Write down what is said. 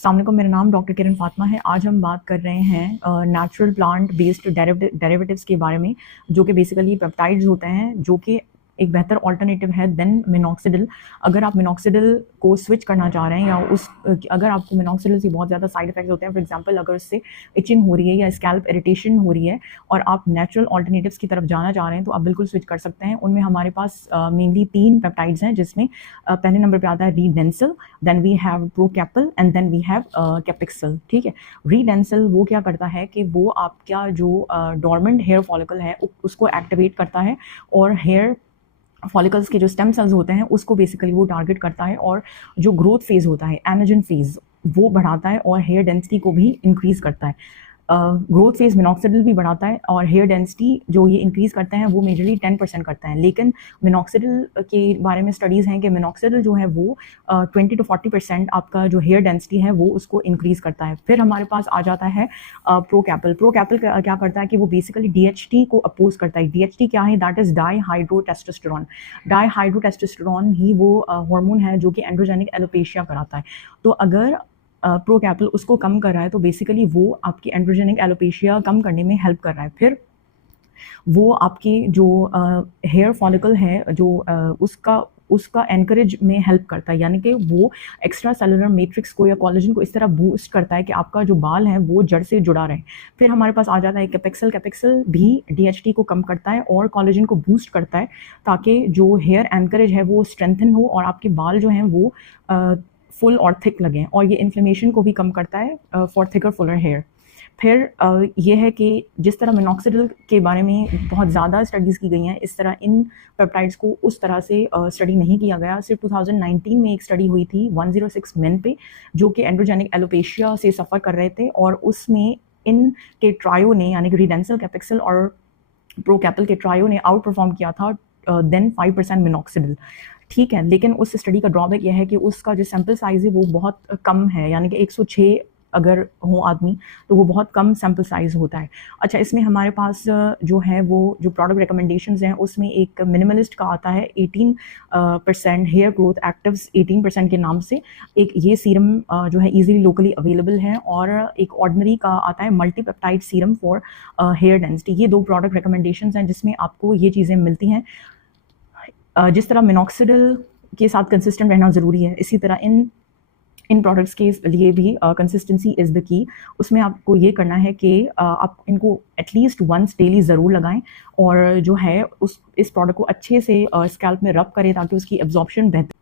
अस्सलाम वालेकुम, मेरा नाम डॉक्टर किरण फातिमा है। आज हम बात कर रहे हैं नेचुरल प्लांट बेस्ड डेरिवेटिव्स के बारे में, जो कि बेसिकली पेप्टाइड्स होते हैं, जो कि एक बेहतर ऑल्टरनेटिव है देन मिनॉक्सिडिल। अगर आप मिनॉक्सिडिल को स्विच करना चाह रहे हैं या अगर आपको मिनॉक्सिडिल से बहुत ज़्यादा साइड इफेक्ट्स होते हैं, फॉर एग्जांपल अगर उससे इचिंग हो रही है या स्कैल्प इरिटेशन हो रही है और आप नेचुरल ऑल्टरनेटिव्स की तरफ जाना चाह रहे हैं, तो आप बिल्कुल स्विच कर सकते हैं। उनमें हमारे पास मेनली 3 पेप्टाइड्स हैं, जिसमें पहले नंबर पे आता है रीडेंसल, देन वी हैव प्रोकैपल एंड देन वी हैव कैपिक्सल। ठीक है, रीडेंसल वो क्या करता है कि वो आपका जो डॉर्मेंट हेयर फॉलिकल है उसको एक्टिवेट करता है और हेयर फॉलिकल्स के जो स्टेम सेल्स होते हैं उसको बेसिकली वो टारगेट करता है, और जो ग्रोथ फेज होता है एनर्जन फेज वो बढ़ाता है और हेयर डेंसिटी को भी इंक्रीज करता है। ग्रोथ फेज मिनॉक्सिडिल भी बढ़ाता है और हेयर डेंसिटी जो ये इंक्रीज़ करते हैं वो मेजरली 10% करता है। लेकिन मिनॉक्सिडिल के बारे में स्टडीज़ हैं कि मिनॉक्सिडिल जो है वो 20 to 40% आपका जो हेयर डेंसिटी है वो उसको इंक्रीज़ करता है। फिर हमारे पास आ जाता है प्रोकैपल। प्रोकैपल क्या करता है कि वो बेसिकली DHT को अपोज करता है। DHT क्या है? That is dihydrotestosterone. डाईहाइड्रोटेस्टोस्टेरोन ही वो हार्मोन है जो कि एंड्रोजेनिक एलोपेशिया कराता है। तो अगर प्रोकैपल उसको कम कर रहा है तो बेसिकली वो आपकी एंड्रोजेनिक एलोपेशिया कम करने में हेल्प कर रहा है। फिर वो आपके जो हेयर फॉलिकल है जो उसका एनकरेज में हेल्प करता है, यानी कि वो एक्स्ट्रा सेलुलर मैट्रिक्स को या कोलेजन को इस तरह बूस्ट करता है कि आपका जो बाल है वो जड़ से जुड़ा रहे। फिर हमारे पास आ जाता है कैपिक्सल। कैपिक्सल भी DHT को कम करता है और कोलेजन को बूस्ट करता है, ताकि जो हेयर एनकरेज है वो स्ट्रेंथन हो और आपके बाल जो हैं वो फुल और थिक लगें, और ये इन्फ्लेमेशन को भी कम करता है फॉर थिकर फुलर हेयर। फिर ये है कि जिस तरह मिनॉक्सिडिल के बारे में बहुत ज़्यादा स्टडीज़ की गई हैं, इस तरह इन पेप्टाइड्स को उस तरह से स्टडी नहीं किया गया। सिर्फ 2019 में एक स्टडी हुई थी 106 मेन पे, जो कि एंड्रोजेनिक एलोपेशिया से सफ़र कर रहे थे, और उसमें इन के ट्रायो ने, यानी कि रीडेंसल, कैपिक्सल और प्रोकैपल के ट्रायो ने आउट परफॉर्म किया था देन 5% मिनॉक्सिडिल। ठीक है, लेकिन उस स्टडी का ड्रॉबैक यह है कि उसका जो सैम्पल साइज़ है वो बहुत कम है, यानी कि 106 अगर हो आदमी तो वो बहुत कम सैम्पल साइज़ होता है। अच्छा, इसमें हमारे पास जो है वो जो प्रोडक्ट रिकमेंडेशंस हैं उसमें एक मिनिमलिस्ट का आता है 18% हेयर ग्रोथ एक्टिव्स 18% के नाम से। एक ये सीरम जो है ईजिली लोकली अवेलेबल है, और एक ऑर्डिनरी का आता है मल्टीपेप्टाइड सीरम फॉर हेयर डेंसिटी। ये 2 प्रोडक्ट रिकमेंडेशंस हैं जिसमें आपको ये चीज़ें मिलती हैं। जिस तरह मिनॉक्सिडिल के साथ कंसिस्टेंट रहना ज़रूरी है, इसी तरह इन प्रोडक्ट्स के लिए भी कंसिस्टेंसी इज़ द की। उसमें आपको ये करना है कि आप इनको एटलीस्ट वंस डेली ज़रूर लगाएं, और जो है इस प्रोडक्ट को अच्छे से स्कैल्प में रब करें ताकि उसकी एब्जॉर्प्शन बेहतर